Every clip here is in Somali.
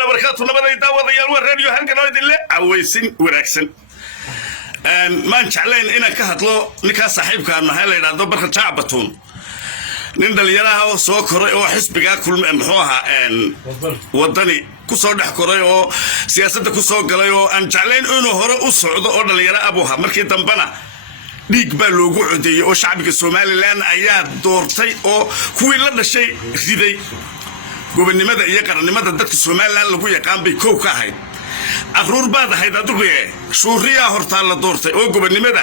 تعالى وبركاته نبدا يداوض يا الراديو هلكن oo idin le aweysin wanaagsan ma jeclayn inaan ka hadlo ninka saaxiibka aan nahay la yiraahdo barka Jacbatoon nin dhalinyaraha oo soo koray oo xisbiga kulmay muxuu ahaa wadani ku soo dhex koray oo siyaasadda ku soo galay oo aan jeclayn inuu hore u socdo oo dhalinyaro abuha markii dambana dhiig baa loogu codeeyay oo shacbiga Soomaaliland ayaa doortay oo kuwii la dhashay riday gobonimada iyo qarannimada dadka Soomaaliland lagu yaqaan bay koow ka ahayd aruur baad ahayd adugu shuuriya horta la doortay oo gobonimada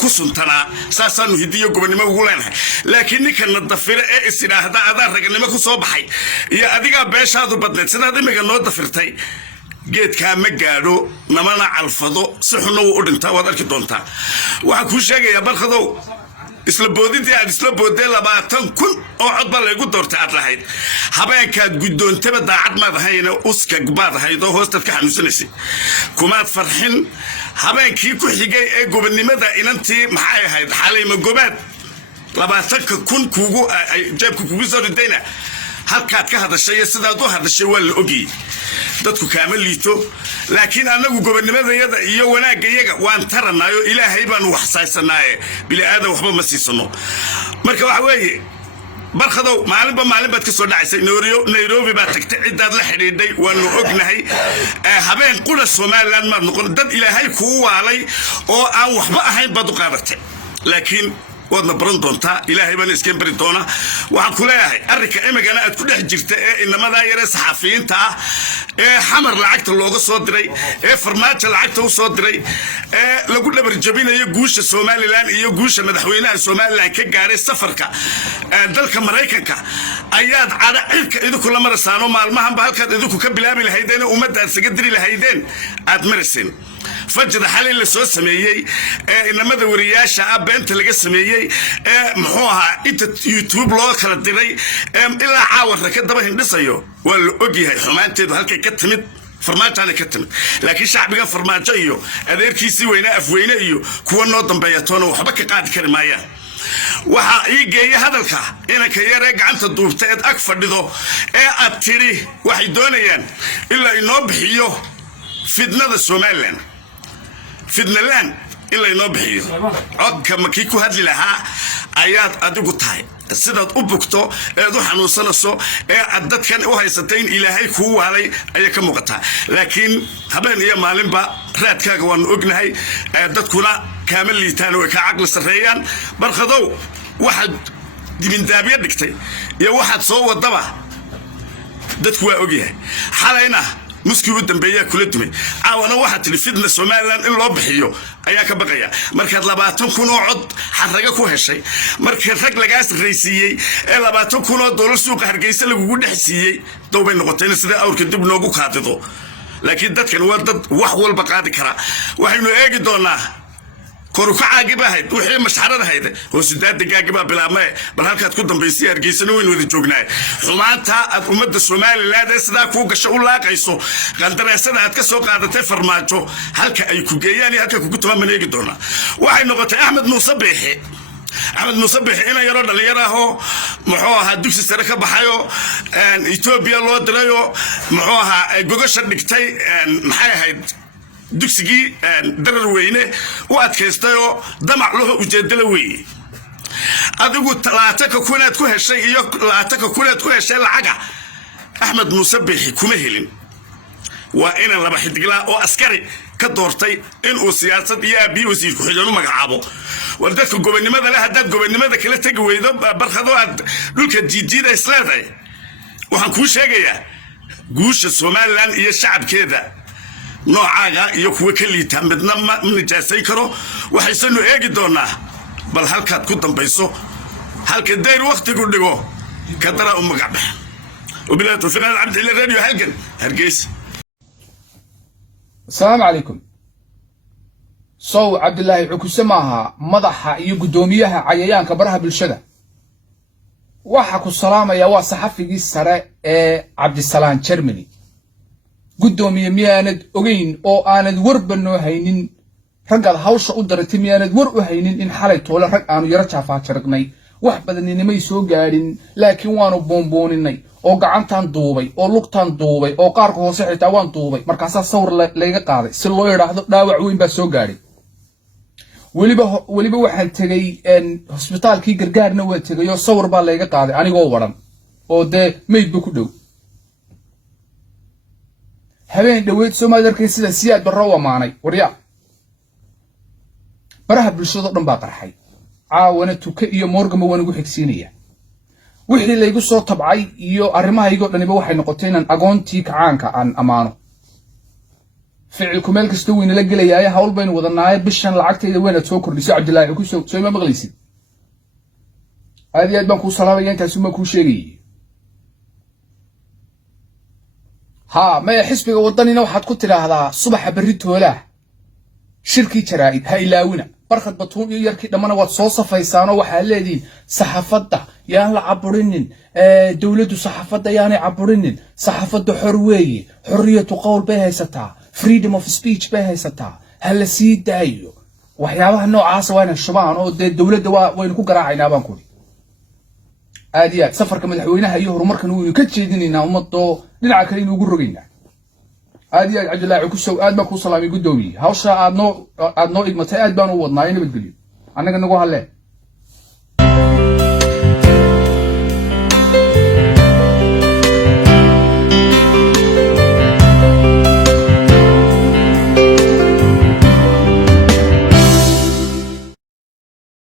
ku suntana saasaanu hidiyo gobonimo ugu leenahay laakiin ninka nadafire ee isiraahda adaa raganimo ku soo baxay iyo adiga beeshaadu badneed sidaad imiga noo dafirtay geedka ma gaadho namana calfado si xun u dhinta waad arki doontaa waxa ku sheegaya barkadow isla boodintii aad isla boodeen 20,000 oo cod baa lagu doortay aad lahayd habeenkaad gudoontaba daacad maad hayna uska baad haydo hoosta ka xanuunsanaysay kumaad farxin habeenkii ku xigay ee gobonimada inantii maxay ahayd xalay ma gobaad 20,000 kuugu jeebku kugu soo ridayna halkaad ka hadashay sidaad u hadashay waa la ogiyay dadku kaama liito laakiin anagu gobonnimadayada iyo wanaagayaga waan taranayo ilaahay baan wax saaysanaaye bili aada waxba ma siisano marka waxa weeye barkadow maalin baad ka soo dhacaysay Nairobi baad tagtay ciidaad la xidhiidhay waanu ognahay habeen qula Soomaaliland ma noqon dad ilaahay ku waalay oo aan waxba ahayn baad u qaadatay laakiin wadna baran doontaa ilaahay baan iska bari doona waxaan ku leeyahay arrinka imagana aad ku dhex jirta ee inamada yar saxafiyiinta ah ee xamar lacagta looga soo diray ee farmaajo lacagta u soo diray ee lagu dhabar jabinayo guusha Soomaaliland iyo guusha madaxweynaha Soomaaliland ka gaaray safarka dalka Mareykanka ayaad cad cirka idinku la marasaano maalmahan ba halkaad idinku ka bilaabi lahaydeen ummadda aad saga diri lahaydeen aad maraysan فجد حالي لسوء سميي إنما ذا ورياشة أبنت لقى سميي محوها إنت يوتيوب لو كلا ديري إلا عاور ركض ده هندسيو والأوجي هاي حمانتي ده هالك كتمت فرمات أنا كتمت لكن شعب جا فرمات جيو أدير كيسي وينا أفوينا يو كون نوضم بياتونه وحبك قاعد كرمايا waxa ii geeyay hadalka inanka yareeg gacanta duubteed ag fadhido ee aad tiri waxay doonayaan ilaa inoo bixiyo fidnada Soomaaliland fidnaland ilaa inoo bixiyo codka makii ku hadli lahaa ayaad adigu tahay sidaad u bugto ee u xanuunsanayso ee aad dadkan u haysatay in ilaahay ku waalay ayaa ka muuqata laakiin habeen iyo maalinba raadkaaga waan ognahay dadkuna kaamil liitaan oo ka aqal sareeyaan barkadow waxaad dibin daabiye dhigtay iyo waxaad soo wadaba dadku waa ogyahay xalayna muskiibu dambeeyaa kula dumay caawana waxaad tiri fidna Soomaaliland in loo bixiyo ayaa ka baqaya markaad 20,000 oo cod xaraga ku heshay markii rag lagaas reeysiiyay ee 20,000 oo dollar suuqa Hargeysa lagu dhexsiiyay dawbay noqotay sida awrka dib noogu qaadido laakiin dadkan waa dad wax walba qaadi kara waxaynu eegi doonaa koruka caagibahayd wixii masharada hayde oo sidaad degaagiba bilaabmay bal halkaad ku dambeysay Hargeysa weyn wada joognaa xumaanta aad ummadda Soomaaliland sida ku gasho u laaqayso qandareysada aad ka soo qaadatay farmaajo halka ay ku geeyaan halka ku tumaan eegi doona waxay noqotay Ahmed Muuse Biixi ina yaro dhalinyaraho muxuu ahaa dugsi sare ka baxayo Ethiopia loo dirayo muxuu ahaa gogasha dhigtay maxay ahayd dugsigii darar weyne u adkaystayo damac loo ujeedala weey adigu 30,000 ku heshay iyo 20,000 ku heshay lacaga Ahmed Muuse Biixi kuma helin waa in laba xidigla oo askari ka doortay in uu siyaasad iyo abi wasiir ku xidhan magacaabo wardadka gobonimada la hadad gobonimada kala tagi weydo barkado aad dhulka jiijida islaaday waxaan ku sheegayaa guusha Soomaaliland iyo shacabkeeda noocaga iyo kuwa ka liita midna ma nijaasay karo waxaynu eegi doonaa bal halkaad ku dambayso halka deer waqtigu dhigo ka dara magac وبلا توفيق عبد الله الراديو هلكن هرجيس السلام عليكم عبد الله عكسماها مدحها iyo gudoomiyaha cayayaanka baraha bulshada waxa ku salaamaya waa saxafigii sare ee Cabdisalaam Germany gudoomiye miyaanad ogeyn oo aanad warbanoo haynin ragad hawsha u daratay miyaanad war u haynin in xalay toole rag aanu yara jaafa jaragnay wax badanimay soo gaadhin laakiin waanu boonbooninay oo gacantan duubay oo lugtan duubay oo qaarka hoose xitaa waan duubay markaas sawir laga qaaday si loo yiraahdo dhaawac weyn baa soo gaadhay waliba waxaan tagay hospitaalkii gargaarna waa tagay oo sawir baa laga qaaday anigoo waran oo dee meydba ku dhow habeen dhaweyd Soomaaliya arkay sida siyaad barro wamaanay waryaa baraha bulshada dhan baa qarxay caawana tuka iyo moorgama waan ugu xigsiinaya wixii la igu soo tabcay iyo arrimahaygo dhaniba waxay noqotay inaan agoontii kacaanka aan amaano ficilku meel kasta weyn la gelayaa hawl baynu wadanaay bishan lacagteeda weyn soo kordhisay Cabdilaahi ku soo ma maqlaysid aad baan ku salaamay intaas uma ku sheegay ha ma xisbiga wadanina waxaad ku tiraahdaa subaxa berri toola shirki jaraa'id ha ilaawina barkad batuun iyo yarkii dhamana waad soo safaysaano waxa leediin saxafada yaan la caburinin dawladdu saxafada yaanay caburinin saxafada xor weeye xorriyatu qowl bay haysataa freedom of speech bay haysataa hal sii daayo waxyaabaha noocaas waana shubaan oo dawladda waynu ku garaacaynaa baan ku aadiyaad safarka madaxweynaha iyo horumarkan uu ka jeedinayna ummaddo dhinaca kale inuu ugu rogaynaa aadiyaad Cabdilaahi ku soo aad baan ku salaamay gudoomiye hawsha aad noo igmatay aad baan u wadnaa inaba geliyo annaga nagu halle